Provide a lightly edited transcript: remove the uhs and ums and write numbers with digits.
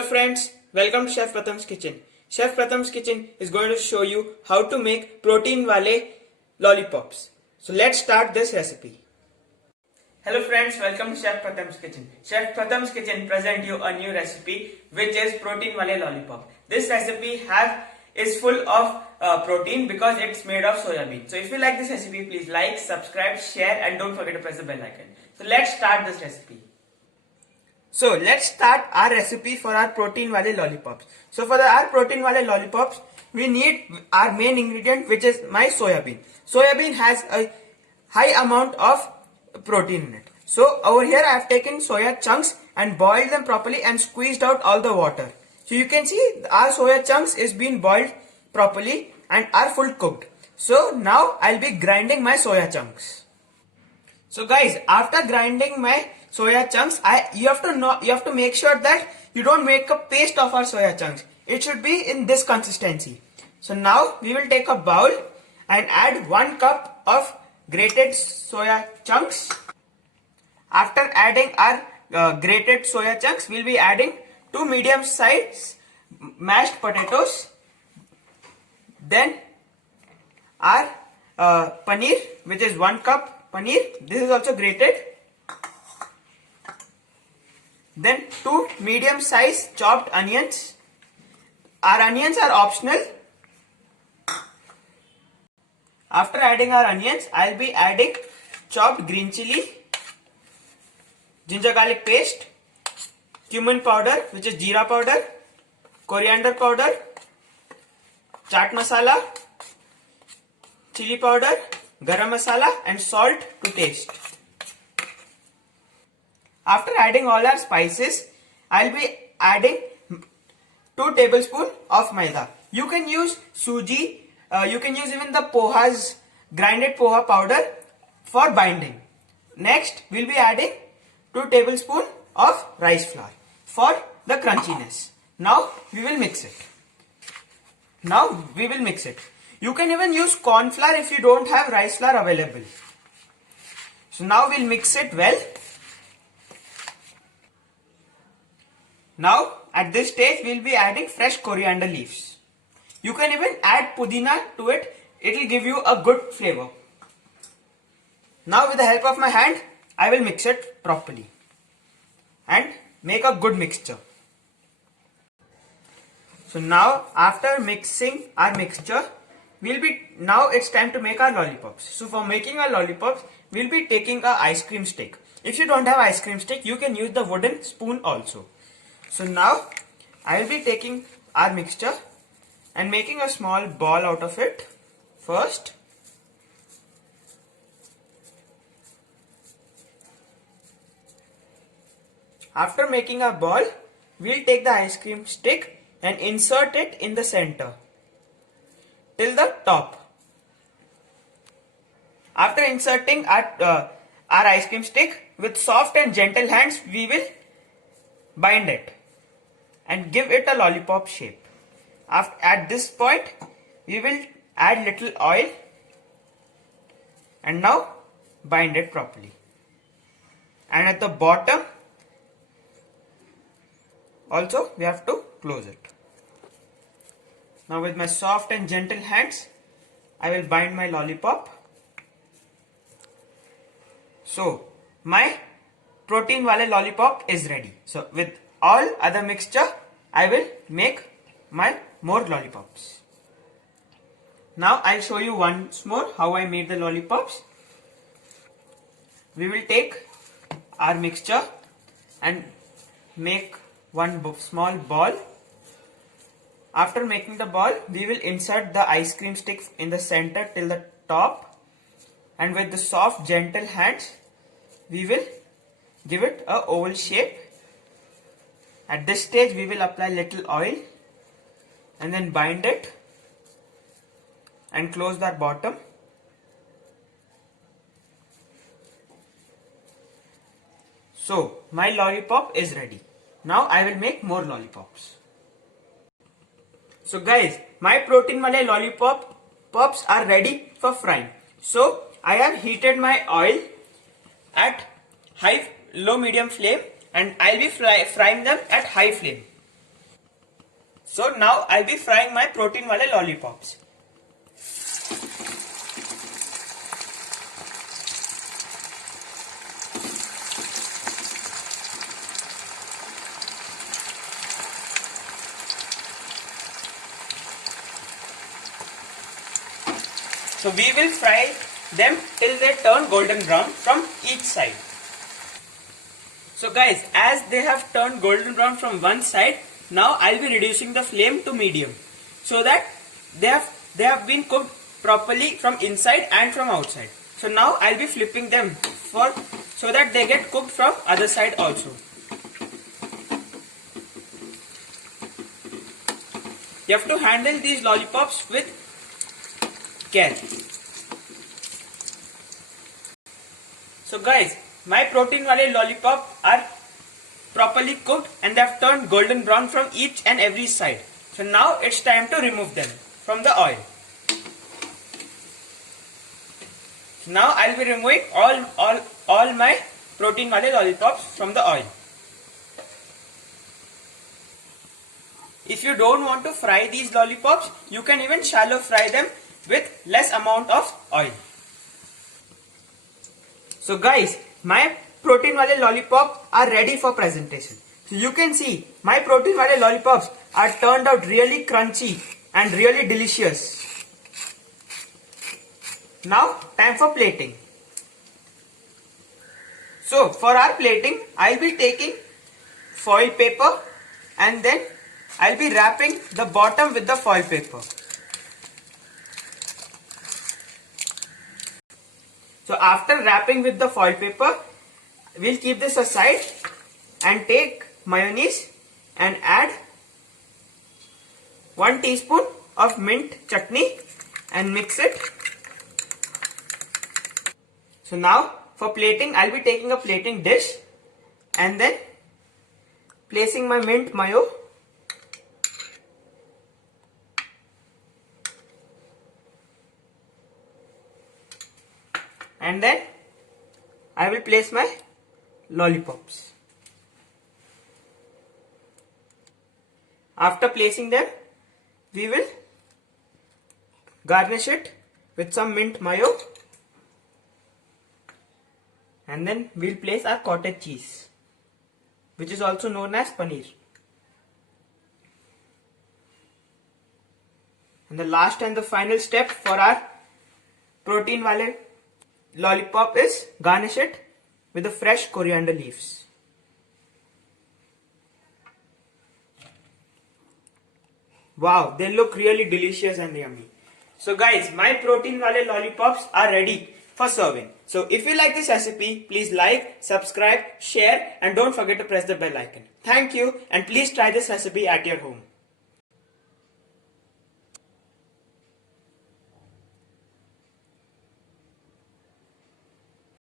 Hello friends, welcome to Chef Pratham's Kitchen. Chef Pratham's Kitchen is going to show you how to make protein wale lollipops. So let's start this recipe. Hello friends, welcome to Chef Pratham's Kitchen. Chef Pratham's Kitchen present you a new recipe which is protein wale lollipop. This recipe is full of protein because it's made of soya bean. So if you like this recipe, please like, subscribe, share and don't forget to press the bell icon. So let's start this recipe. So let's start our recipe for our protein wale lollipops. So for our protein wale lollipops, we need our main ingredient which is my soya bean. Soya bean has a high amount of protein in it. So over here I have taken soya chunks and boiled them properly and squeezed out all the water. So you can see our soya chunks is being boiled properly and are full cooked. So now I'll be grinding my soya chunks. So guys, after grinding my soya chunks, you have to make sure that you don't make a paste of our soya chunks. It should be in this consistency. So now we will take a bowl and add 1 cup of grated soya chunks. After adding our grated soya chunks, we'll be adding 2 medium size mashed potatoes. Then our paneer, which is 1 cup paneer. This is also grated. Then 2 medium size chopped onions. Our onions are optional. After adding our onions, I'll be adding chopped green chili, ginger garlic paste, cumin powder which is jeera powder, coriander powder, chaat masala, chili powder, garam masala and salt to taste. After adding all our spices, I'll be adding 2 tablespoons of maida. You can use suji, you can use even the poha's grinded poha powder for binding. Next, we'll be adding 2 tablespoons of rice flour for the crunchiness. Now we will mix it. You can even use corn flour if you don't have rice flour available. So now we'll mix it well. Now at this stage we'll be adding fresh coriander leaves. You can even add pudina to it. It will give you a good flavor. Now with the help of my hand, I will mix it properly and make a good mixture. So now after mixing our mixture, now it's time to make our lollipops. So for making our lollipops, we'll be taking a ice cream stick. If you don't have ice cream stick, you can use the wooden spoon also. So now I will be taking our mixture and making a small ball out of it first. After making a ball, we'll take the ice cream stick and insert it in the center till the top. After inserting our ice cream stick, with soft and gentle hands, we will bind it and give it a lollipop shape. At this point, we will add little oil and now bind it properly. And at the bottom, also we have to close it. Now with my soft and gentle hands, I will bind my lollipop. So my protein wale lollipop is ready. So with all other mixture, I will make my more lollipops. Now I'll show you once more how I made the lollipops. We will take our mixture and make one small ball. After making the ball, we will insert the ice cream stick in the center till the top, and with the soft gentle hands, we will give it a oval shape. At this stage, we will apply little oil and then bind it and close our bottom. So my lollipop is ready. Now I will make more lollipops. So guys, my protein wale lollipops are ready for frying. So I have heated my oil at low medium flame and I'll be frying them at high flame. So now I'll be frying my protein wale lollipops. So we will fry them till they turn golden brown from each side. So guys, as they have turned golden brown from one side, now I'll be reducing the flame to medium so that they have been cooked properly from inside and from outside. So now I'll be flipping them so that they get cooked from other side also. You have to handle these lollipops with care. So guys, my protein wale lollipop are properly cooked and they have turned golden brown from each and every side. So now it's time to remove them from the oil. Now I'll be removing all my protein wale lollipops from the oil. If you don't want to fry these lollipops, you can even shallow fry them with less amount of oil. So guys, my protein wale lollipop are ready for presentation. So you can see my protein wale lollipops are turned out really crunchy and really delicious. Now time for plating. So for our plating, I'll be taking foil paper and then I'll be wrapping the bottom with the foil paper. So after wrapping with the foil paper, we'll keep this aside and take mayonnaise and add 1 teaspoon of mint chutney and mix it. So now for plating, I'll be taking a plating dish and then placing my mint mayo and then I will place my lollipops. After placing them, we will garnish it with some mint mayo and then we'll place our cottage cheese, which is also known as paneer. And the last and the final step for our protein wale lollipop is garnish it with the fresh coriander leaves. Wow, they look really delicious and yummy. So guys, my protein wale lollipops are ready for serving. So if you like this recipe, please like, subscribe, share and don't forget to press the bell icon. Thank you and please try this recipe at your home.